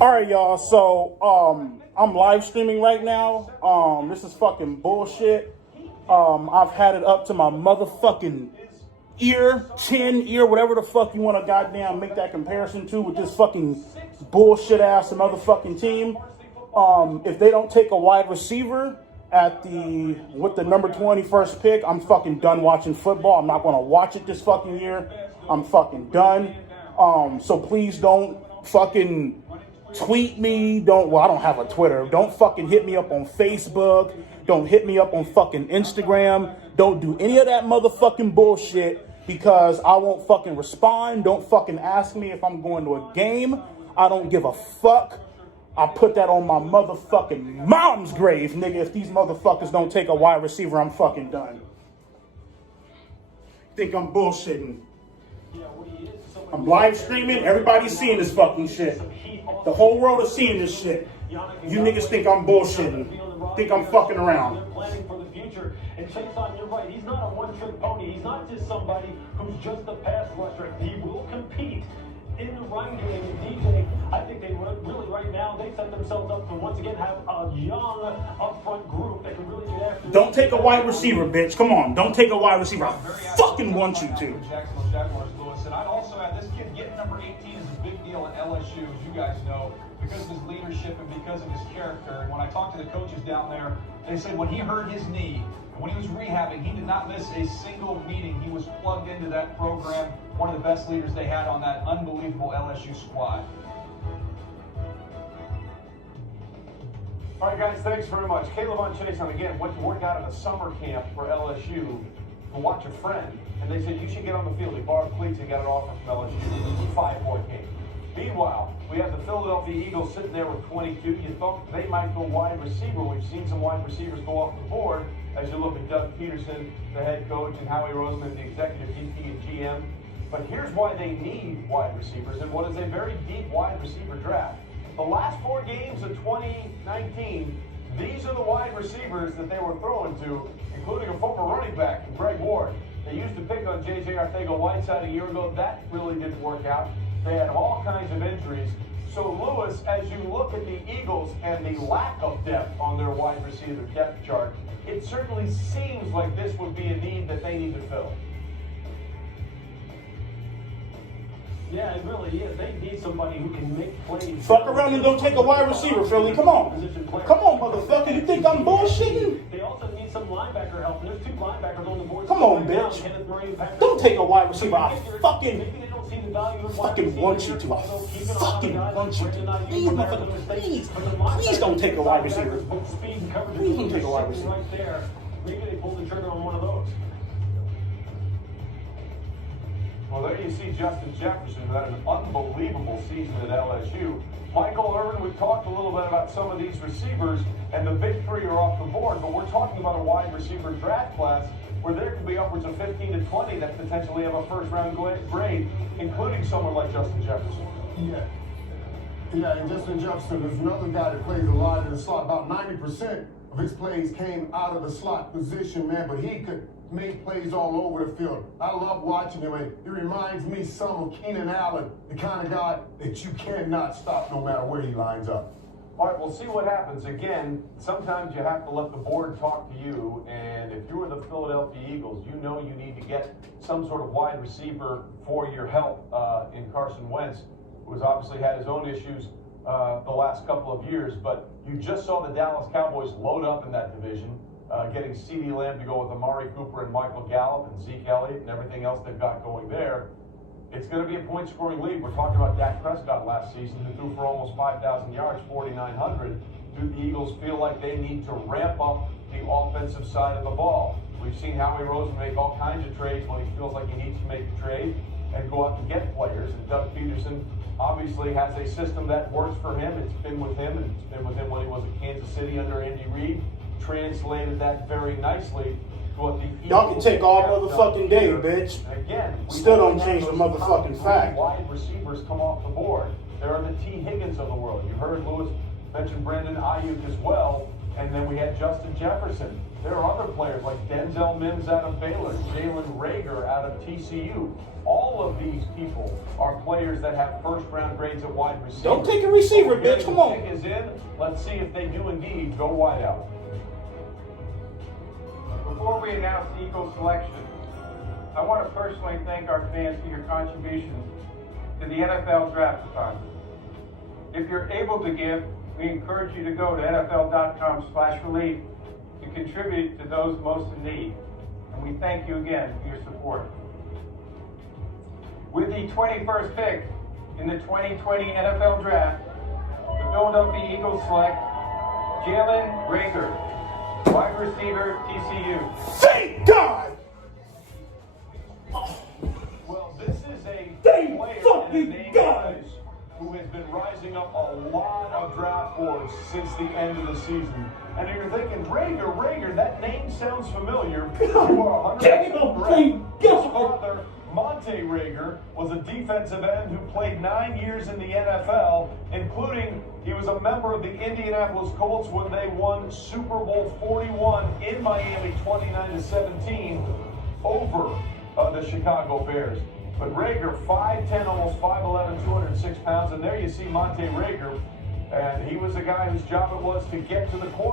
All right, y'all. So, I'm live streaming right now. This is fucking bullshit. I've had it up to my motherfucking chin, whatever the fuck you want to goddamn make that comparison to with this fucking bullshit ass motherfucking team. If they don't take a wide receiver with the number 21st pick, I'm fucking done watching football. I'm not going to watch it this fucking year. I'm fucking done. So please don't fucking tweet me. I don't have a Twitter. Don't fucking hit me up on Facebook. Don't hit me up on fucking Instagram. Don't do any of that motherfucking bullshit because I won't fucking respond. Don't fucking ask me if I'm going to a game. I don't give a fuck. I put that on my motherfucking mom's grave, nigga. If these motherfuckers don't take a wide receiver, I'm fucking done. Think I'm bullshitting. I'm live streaming. Everybody's seeing this fucking shit. The whole world is seeing this shit. You niggas think I'm bullshitting. Think I'm fucking around. Planning for the future. And Chase, you're right. He's not a one-trick pony. He's not just somebody who's just a pass rusher. He will compete in the run game. And DJ, I think they really right now, they set themselves up to once again have a young upfront group that can really get after. Don't take a wide receiver, bitch. Come on. Don't take a wide receiver. I fucking want you to. And I'd also add, this kid getting number 18 is a big deal at LSU, as you guys know, because of his leadership and because of his character. And when I talked to the coaches down there, they said when he hurt his knee, and when he was rehabbing, he did not miss a single meeting. He was plugged into that program, one of the best leaders they had on that unbelievable LSU squad. All right, guys, thanks very much. Caleb on Chase, again, went to work out at a summer camp for LSU to watch a friend, and they said, you should get on the field. He borrowed cleats and got an offer from LSU. It was a 5-point game. Meanwhile, we have the Philadelphia Eagles sitting there with 22. You thought they might go wide receiver. We've seen some wide receivers go off the board as you look at Doug Peterson, the head coach, and Howie Roseman, the executive VP and GM. But here's why they need wide receivers in what is a very deep wide receiver draft. The last 4 games of 2019, these are the wide receivers that they were throwing to, including a former running back, Greg Ward. They used to pick on J.J. Arcega-Whiteside a year ago. That really didn't work out. They had all kinds of injuries. So, Lewis, as you look at the Eagles and the lack of depth on their wide receiver depth chart, it certainly seems like this would be a need that they need to fill. Yeah, it really is. They need somebody who can make plays. Fuck around and don't take a wide receiver, Philly. Come on. Come on, motherfucker. You think I'm bullshitting? They also need some linebacker help. There's 2 linebackers on the board. Come on, bitch. Don't take a wide receiver. I fucking want you to. I fucking want you to. Please, motherfucker. Please don't take a wide receiver. Please don't take a wide receiver. Right there. Maybe they pull the trigger on one of those. Well, there you see Justin Jefferson, who had an unbelievable season at LSU. Michael Irvin, we talked a little bit about some of these receivers, and the big 3 are off the board, but we're talking about a wide receiver draft class where there could be upwards of 15 to 20 that potentially have a first-round grade, including someone like Justin Jefferson. Yeah, and Justin Jefferson is another guy that plays a lot in the slot. About 90% of his plays came out of the slot position, man, but he could make plays all over the field. I love watching him, and he reminds me some of Keenan Allen, the kind of guy that you cannot stop no matter where he lines up. All right, we'll see what happens. Again, sometimes you have to let the board talk to you, and if you were the Philadelphia Eagles, you know you need to get some sort of wide receiver for your help in Carson Wentz, who has obviously had his own issues the last couple of years, but you just saw the Dallas Cowboys load up in that division, getting CeeDee Lamb to go with Amari Cooper and Michael Gallup and Zeke Elliott and everything else they've got going there. It's going to be a point-scoring league. We're talking about Dak Prescott last season, who threw for almost 5,000 yards, 4,900. Do the Eagles feel like they need to ramp up the offensive side of the ball? We've seen Howie Roseman make all kinds of trades when he feels like he needs to make the trade and go out and get players. And Doug Peterson obviously has a system that works for him. It's been with him, and it's been with him when he was at Kansas City under Andy Reid. Translated that very nicely. Y'all can take all motherfucking day, bitch. Again, still don't change the motherfucking fact. Wide receivers come off the board. There are the T. Higgins of the world. You heard Lewis mention Brandon Ayuk as well. And then we had Justin Jefferson. There are other players like Denzel Mims out of Baylor, Jalen Reagor out of TCU. All of these people are players that have first-round grades at wide receiver. Don't take a receiver, bitch. Come on. Pick is in. Let's see if they do indeed go wide out. Before we announce the Eagle selection, I want to personally thank our fans for your contributions to the NFL Draft-a-thon. If you're able to give, we encourage you to go to NFL.com/relief to contribute to those most in need. And we thank you again for your support. With the 21st pick in the 2020 NFL Draft, the Philadelphia Eagles select Jalen Reagor, wide receiver, TCU. Thank God! Well, this is a Thank player fucking and a name God! who has been rising up a lot of draft boards since the end of the season. And you're thinking, Reagor, that name sounds familiar. You are 100% Damn, correct. thank His God! brother, Monte Reagor, was a defensive end who played 9 years in the NFL, including he was a member of the Indianapolis Colts when they won Super Bowl 41 in Miami 29-17 over the Chicago Bears. But Reagor, 5'10", almost 5'11", 206 pounds, and there you see Monte Reagor, and he was a guy whose job it was to get to the corner.